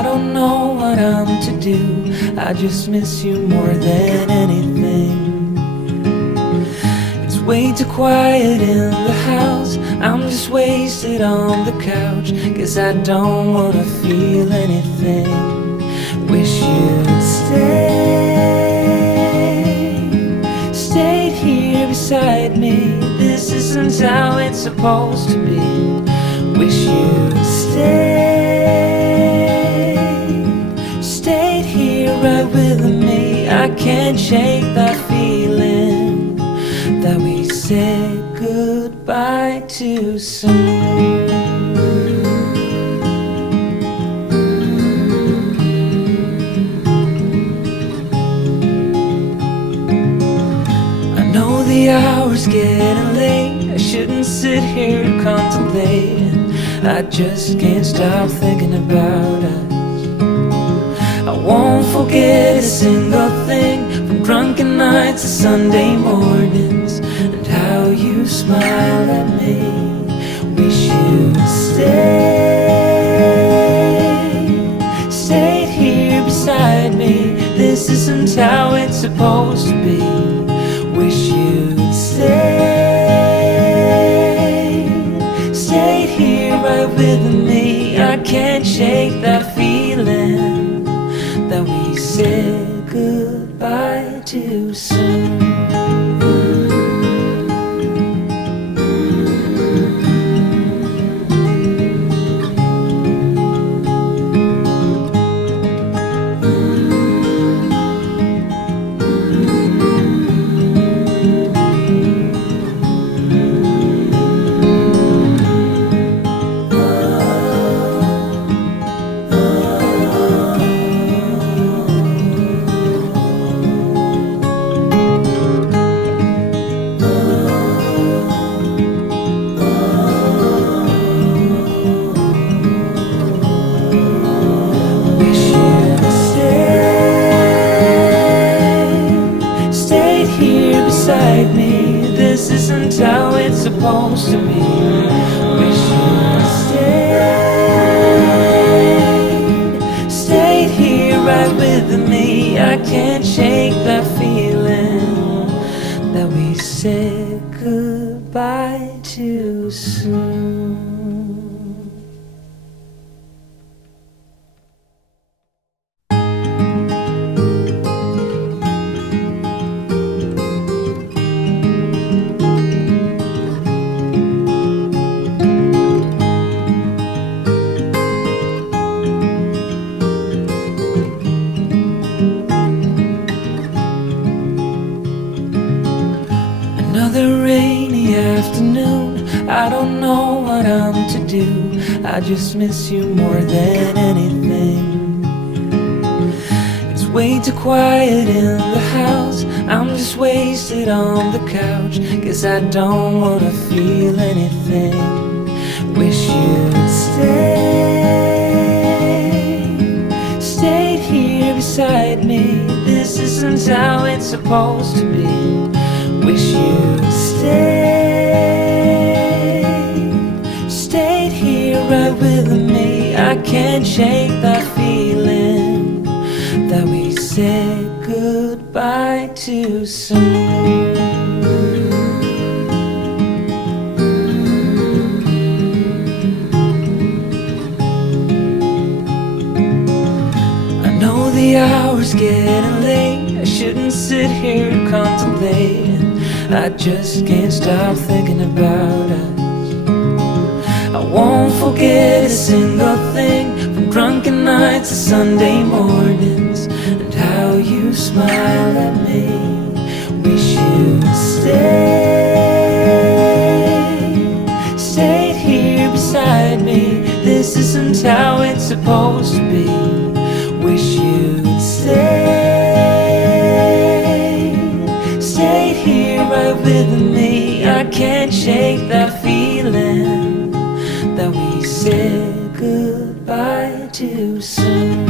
I don't know what I'm to do. I just miss you more than anything. It's way too quiet in the house. I'm just wasted on the couch, 'cause I don't wanna feel anything. Wish you'd stayed here beside me. This isn't how it's supposed to be. Wish you'd stayed here right with me. I can't shake that feeling that we said goodbye too soon. The hour's getting late. I shouldn't sit here contemplating. I just can't stop thinking about us. I won't forget a single thing, from drunken nights to Sunday mornings, and how you smile at me. Wish you'd stayed here beside me. This isn't how it's supposed to be. Wish you'd stayed here right with me. I can't shake that feeling that we said goodbye too soon. Me. This isn't how it's supposed to be. Wish you'd stayed here right with me. I can't shake that feeling that we said goodbye too soon. Another rainy afternoon. I don't know what I'm to do. I just miss you more than anything. It's way too quiet in the house. I'm just wasted on the couch, 'cause I don't wanna feel anything. Wish you'd stayed here beside me. This isn't how it's supposed to be. Wish you'd stayed here right with me. I can't shake that feeling that we said goodbye too soon. I know the hour's getting late. I shouldn't sit here contemplating. I just can't stop thinking about us. I won't forget a single thing, from drunken nights to Sunday mornings, and how you smile at me. Wish you'd stayed here beside me. This isn't how it's supposed to be. Wish you'd stayed here right with me. I can't shake that feeling that we said goodbye too soon.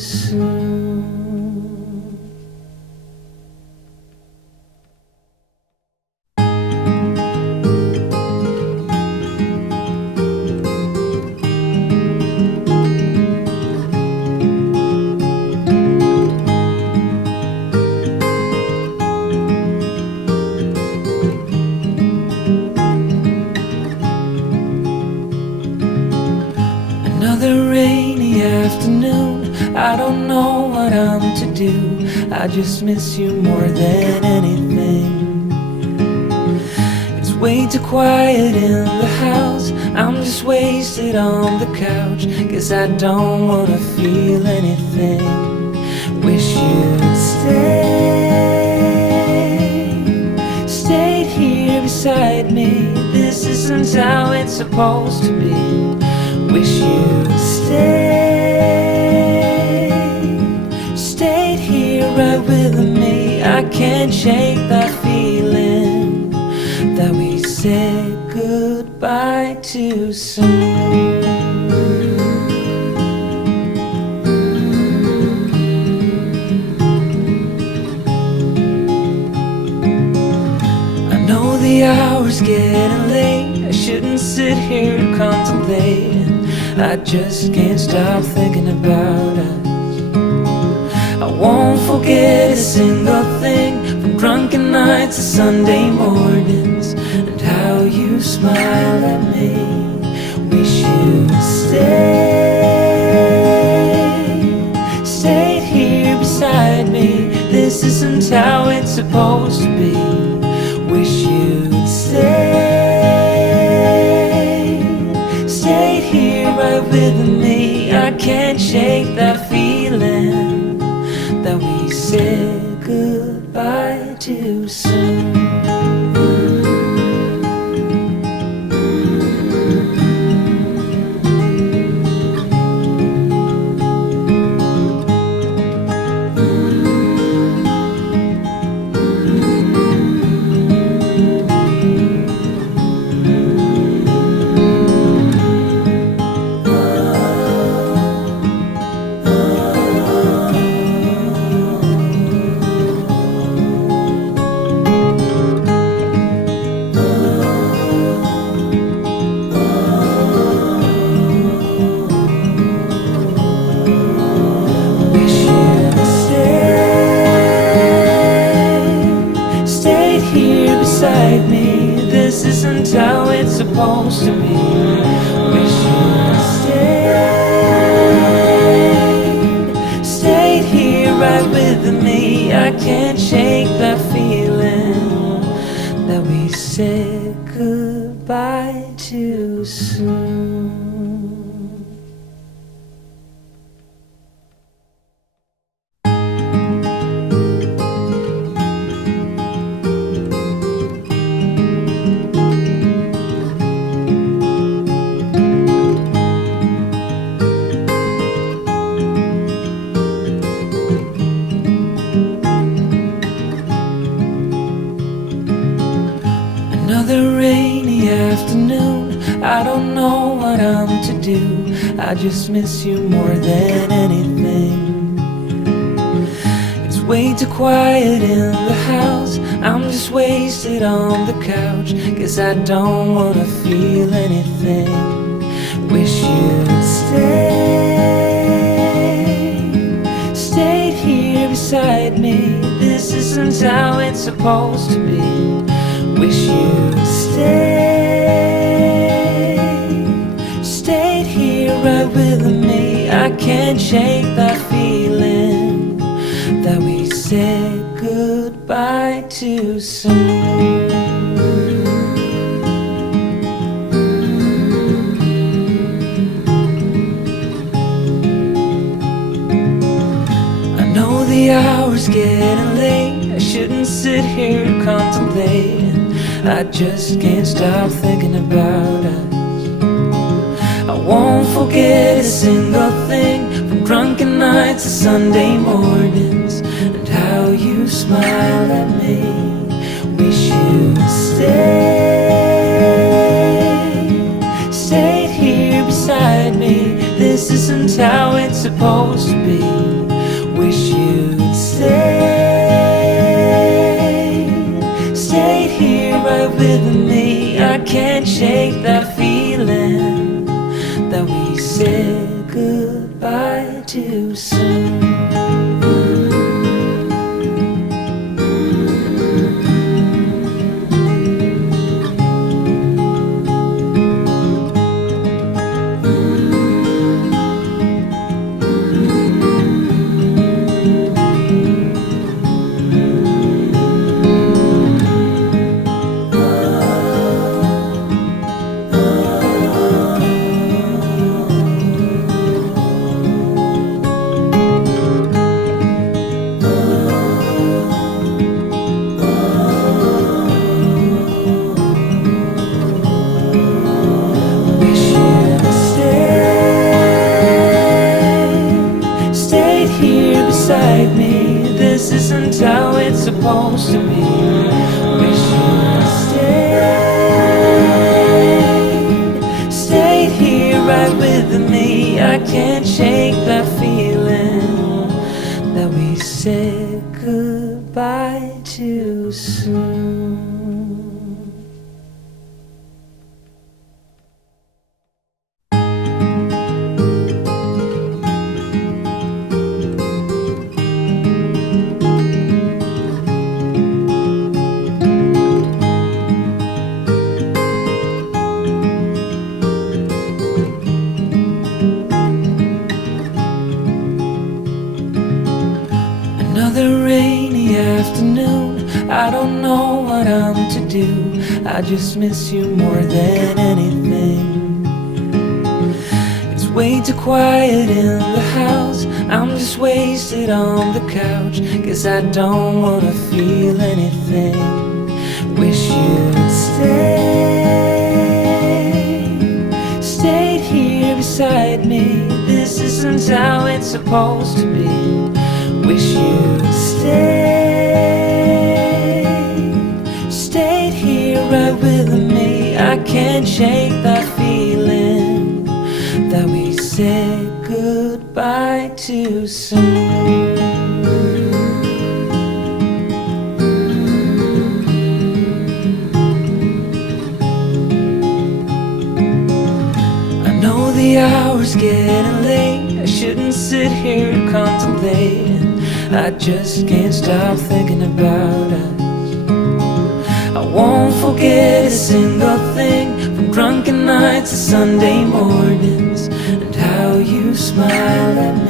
soon. Another rainy afternoon, I don't know what I'm to do. I just miss you more than anything. It's way too quiet in the house, I'm just wasted on the couch, 'cause I don't wanna feel anything. Wish you'd stayed here beside me. This isn't how it's supposed to be. Wish you'd stayed here right with me. I can't shake that feeling that we said goodbye too soon. I know the hour's getting late, I shouldn't sit here contemplating. I just can't stop thinking about us. I won't forget a single thing, from drunken nights to Sunday mornings, and how you smile at me. Wish you'd stayed here beside me. This isn't how it's supposed to be. Wish you'd stayed here right with me. I can't shake that feeling that we said goodbye too soon. Here beside me, this isn't how it's supposed to be. Wish you'd stayed here right with me. I can't shake that feeling that we said goodbye too soon. Another rainy afternoon, I don't know what I'm to do. I just miss you more than anything. It's way too quiet in the house, I'm just wasted on the couch, 'cause I don't wanna feel anything. Wish you'd stayed here beside me. This isn't how it's supposed to be. Wish you'd stayed here right with me. I can't shake that feeling that we said goodbye too soon. I know the hour's getting late, I shouldn't sit here contemplating. I just can't stop thinking about us. I won't forget a single thing, from drunken nights to Sunday mornings, and how you smile at me. Wish you'd stayed here beside me. This isn't how it's supposed to be. supposed to be. Wish you'd stayed here right with me. I can't shake that feeling that we said goodbye too soon. Another rainy afternoon, I don't know what I'm to do. I just miss you more than anything. It's way too quiet in the house, I'm just wasted on the couch. Guess I don't wanna feel anything. Wish you'd stayed here beside me. This isn't how it's supposed to be. Wish you'd stayed here right with me. I can't shake that feeling that we said goodbye too soon. I know the hour's getting late, I shouldn't sit here contemplating. I just can't stop thinking about us. I won't forget a single thing, from drunken nights to Sunday mornings, and how you smile at me.